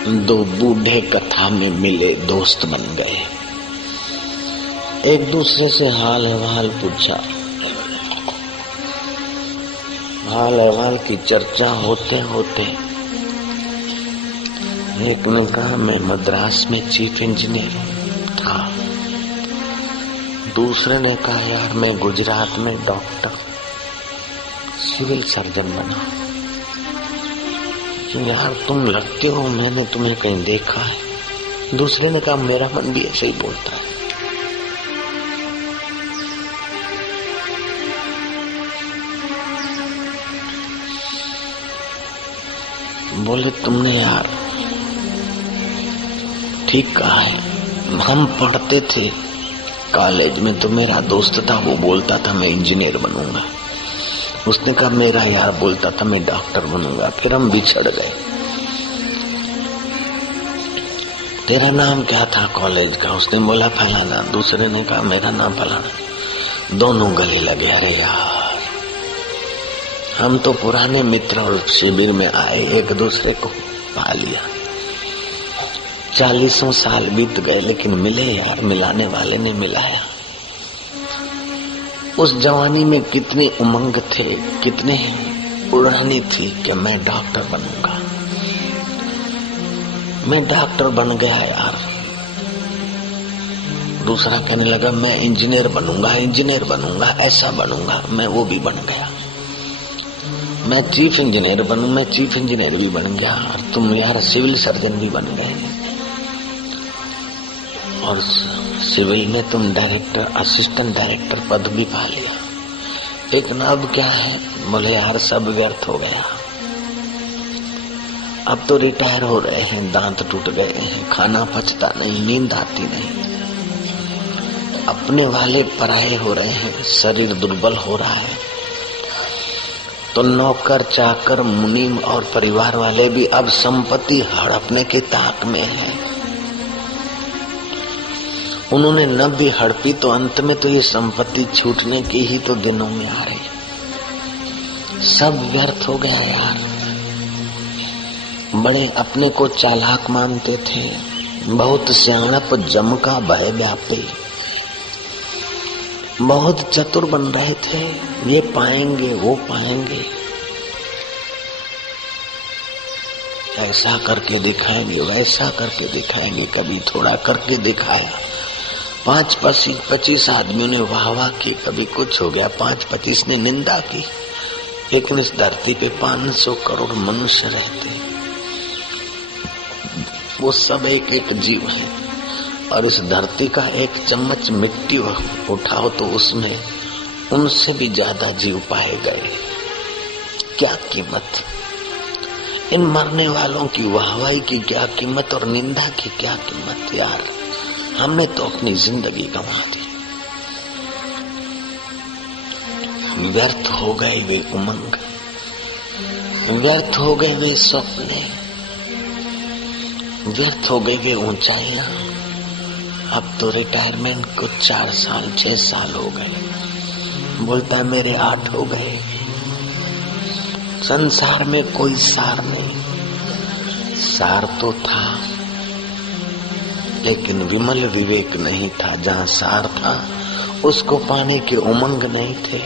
दो बूढ़े कथा में मिले दोस्त बन गए। एक दूसरे से हाल अहवाल पूछा। हाल अहवाल की चर्चा होते होते एक ने कहा मैं मद्रास में चीफ इंजीनियर था। दूसरे ने कहा यार मैं गुजरात में डॉक्टर सिविल सर्जन बना। यार तुम लगते हो मैंने तुम्हें कहीं देखा है। दूसरे ने कहा मेरा मन भी ऐसे ही बोलता है। बोले तुमने यार ठीक कहा है। हम पढ़ते थे कॉलेज में तो मेरा दोस्त था, वो बोलता था मैं इंजीनियर बनूंगा। उसने कहा मेरा यार बोलता था मैं डॉक्टर बनूंगा। फिर हम बिछड़ गए। तेरा नाम क्या था कॉलेज का? उसने बोला फलाना। दूसरे ने कहा मेरा नाम फलाना। दोनों गले लगे। अरे यार हम तो पुराने मित्र और शिविर में आए, एक दूसरे को पा लिया। 40 साल बीत गए लेकिन मिले यार, मिलाने वाले ने मिलाया। उस जवानी में कितनी उमंग थे, कितने उड़ानी थी कि मैं डॉक्टर बनूंगा। मैं डॉक्टर बन गया यार। दूसरा कहने लगा मैं इंजीनियर बनूंगा, इंजीनियर बनूंगा, ऐसा बनूंगा। मैं वो भी बन गया। मैं चीफ इंजीनियर बनूं, मैं चीफ इंजीनियर भी बन गया। और तुम यार सिविल सर्जन भी बन गए। और सिविल में तुम डायरेक्टर, असिस्टेंट डायरेक्टर पद भी पा लिया। लेकिन अब क्या है? बोले यार सब व्यर्थ हो गया। अब तो रिटायर हो रहे हैं, दांत टूट गए हैं, खाना पचता नहीं, नींद आती नहीं, अपने वाले पराये हो रहे हैं, शरीर दुर्बल हो रहा है। तो नौकर चाकर मुनीम और परिवार वाले भी अब संपत्ति हड़पने के ताक में है। उन्होंने न भी हड़पी तो अंत में तो ये संपत्ति छूटने की ही तो दिनों में आ रही। सब व्यर्थ हो गया यार। बड़े अपने को चालाक मानते थे, बहुत सियाणप जम का भय व्यापी, बहुत चतुर बन रहे थे। ये पाएंगे वो पाएंगे, ऐसा करके दिखाएंगे, वैसा करके दिखाएंगे। कभी थोड़ा करके दिखाया, 5-25 आदमियों ने वाह की, कभी कुछ हो गया, 5-25 ने निंदा की। लेकिन इस धरती पे 500 करोड़ मनुष्य रहते, वो सब एक एक जीव है। और इस धरती का एक चम्मच मिट्टी उठाओ तो उसमें उनसे भी ज्यादा जीव पाए गए। क्या कीमत इन मरने वालों की, वाहवाही की क्या कीमत और निंदा की क्या कीमत। यार हमने तो अपनी जिंदगी गंवा दी। व्यर्थ हो गए वे उमंग, व्यर्थ हो गए वे सपने, व्यर्थ हो गई वे ऊंचाइयां। अब तो रिटायरमेंट को 4 साल 6 साल हो गए। बोलता है मेरे 8 हो गए। संसार में कोई सार नहीं। सार तो था लेकिन विमल विवेक नहीं था। जहाँ सार था उसको पाने के उमंग नहीं थे।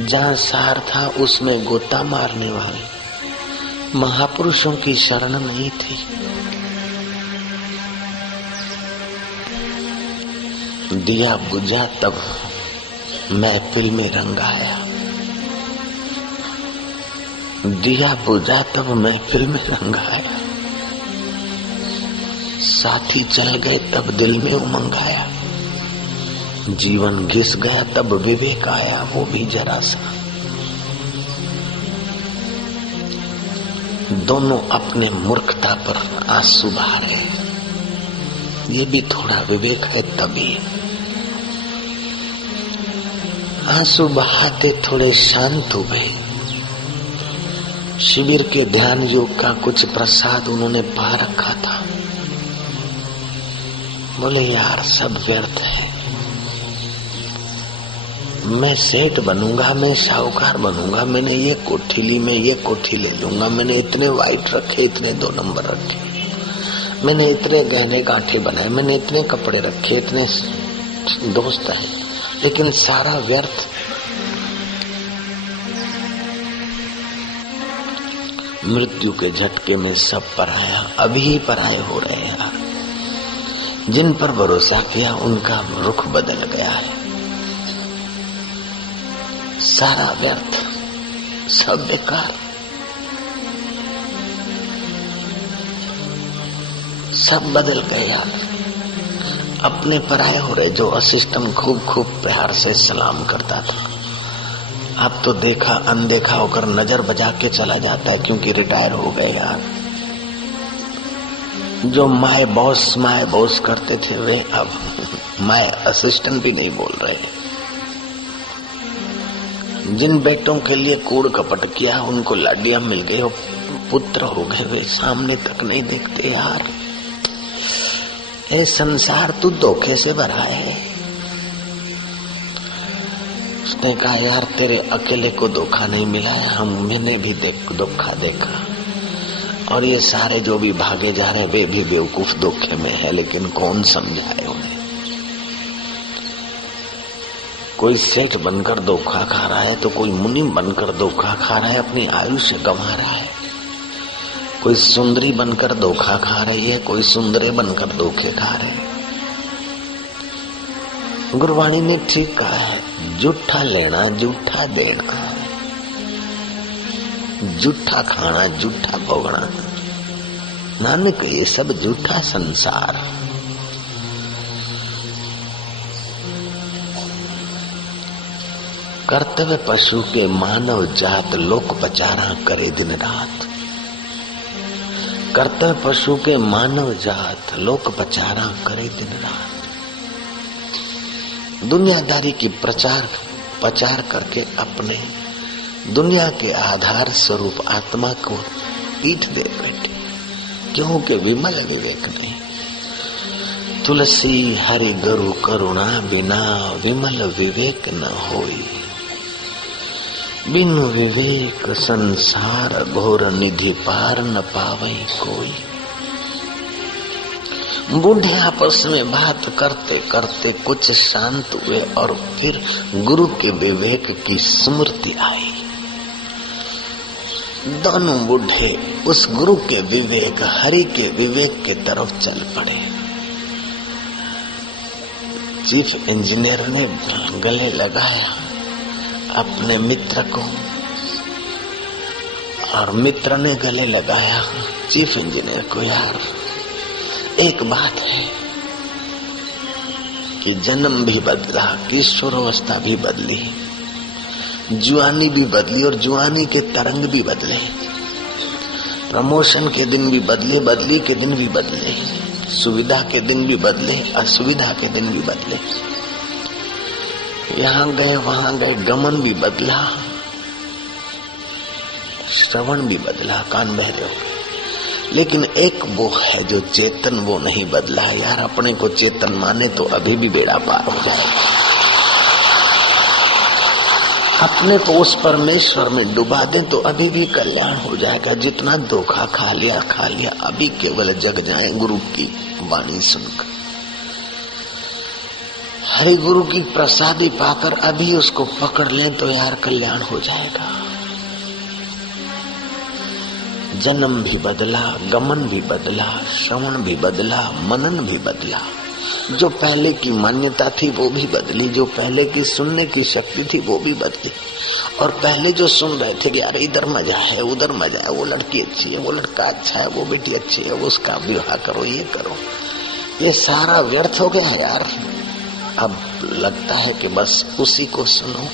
जहाँ सार था उसमें गोता मारने वाले महापुरुषों की शरण नहीं थी। दिया बुझा तब महफिल में रंग आया। दिया बुझा तब महफिल में रंग आया। साथी चल गए तब दिल में उमंग आया। जीवन घिस गया तब विवेक आया, वो भी जरा सा। दोनों अपने मूर्खता पर आंसू बहा रहे। ये भी थोड़ा विवेक है तभी। आंसू बहाते थोड़े शांत हो गए। शिविर के ध्यान योग का कुछ प्रसाद उन्होंने पा रखा था। बोले यार सब व्यर्थ है। मैं सेठ बनूंगा, मैं साहूकार बनूंगा, मैंने ये कोठी ली, मैं ये कोठी ले लूंगा, मैंने इतने वाइट रखे, इतने 2 नंबर रखे। मैंने इतने गहने गांठे बनाए, मैंने इतने कपड़े रखे, इतने दोस्त हैं, लेकिन सारा व्यर्थ। मृत्यु के झटके में सब पराया, अभी ही पराये हो रहे हैं। जिन पर भरोसा किया उनका रुख बदल गया है। सारा व्यर्थ, सब बेकार, सब बदल गए यार। अपने पराये हो रहे। जो असिस्टेंट खूब खूब प्यार से सलाम करता था, अब तो देखा अनदेखा होकर नजर बजा के चला जाता है, क्योंकि रिटायर हो गए यार। जो माय बॉस करते थे वे अब माय असिस्टेंट भी नहीं बोल रहे। जिन बेटों के लिए कूड़ कपट किया उनको लाडियां मिल गई, पुत्र हो गए, वे सामने तक नहीं देखते यार। ये संसार तू धोखे से भरा है। उसने कहा यार तेरे अकेले को धोखा नहीं मिला है, मैंने भी धोखा देखा, और ये सारे जो भी भागे जा रहे वे भी बेवकूफ धोखे में है, लेकिन कौन समझाए उन्हें। कोई सेठ बनकर धोखा खा रहा है तो कोई मुनि बनकर धोखा खा रहा है, अपनी आयुष्य गंवा रहा है। कोई सुंदरी बनकर धोखा खा रही है, कोई सुंदरे बनकर धोखे खा रहे हैं। गुरवाणी ने ठीक कहा है, जूठा लेना जूठा देना, जूठा खाना जूठा भोगना। नानक ये सब जूठा संसार। कर्तव्य पशु के मानव जात लोक पचारा करे दिन रात। कर्तव्य पशु के मानव जात लोक पचारा करे दिन रात। दुनियादारी की प्रचार करके अपने दुनिया के आधार स्वरूप आत्मा को पीठ दे बैठे, क्योंकि विमल विवेक नहीं। तुलसी हरि गुरु करुणा बिना विमल विवेक न होई। बिन विवेक संसार घोर निधि पार न पावे कोई। बूढ़े आपस में बात करते करते कुछ शांत हुए और फिर गुरु के विवेक की स्मृति आई। दोनों बूढ़े उस गुरु के विवेक, हरि के विवेक के तरफ चल पड़े। चीफ इंजीनियर ने गले लगाया अपने मित्र को, और मित्र ने गले लगाया चीफ इंजीनियर को। यार एक बात है कि जन्म भी बदला, किशोरावस्था भी बदली, जुआनी भी बदली और जुआनी के तरंग भी बदले, प्रमोशन के दिन भी बदले, बदली के दिन भी बदले, सुविधा के दिन भी बदले, असुविधा के दिन भी बदले। यहाँ गए वहां गए, गमन भी बदला, श्रवण भी बदला, कान बहरे हो गए। लेकिन एक वो है जो चेतन, वो नहीं बदला यार। अपने को चेतन माने तो अभी भी बेड़ा पार हो जाएगा। अपने को उस परमेश्वर में डुबा दे तो अभी भी कल्याण हो जाएगा। जितना धोखा खा लिया, अभी केवल जग जाए गुरु की वाणी सुनकर। हरि गुरु की प्रसादी पाकर अभी उसको पकड़ लें तो यार कल्याण हो जाएगा। जन्म भी बदला, गमन भी बदला, श्रवण भी बदला, मनन भी बदला। जो पहले की मान्यता थी वो भी बदली, जो पहले की सुनने की शक्ति थी वो भी बदली। और पहले जो सुन रहे थे कि यार इधर मजा है, उधर मजा है, वो लड़की अच्छी है, वो लड़का अच्छा है, वो बेटी अच्छी है, वो उसका विवाह करो, ये करो, ये सारा व्यर्थ हो गया यार। अब लगता है कि बस उसी को सुनो।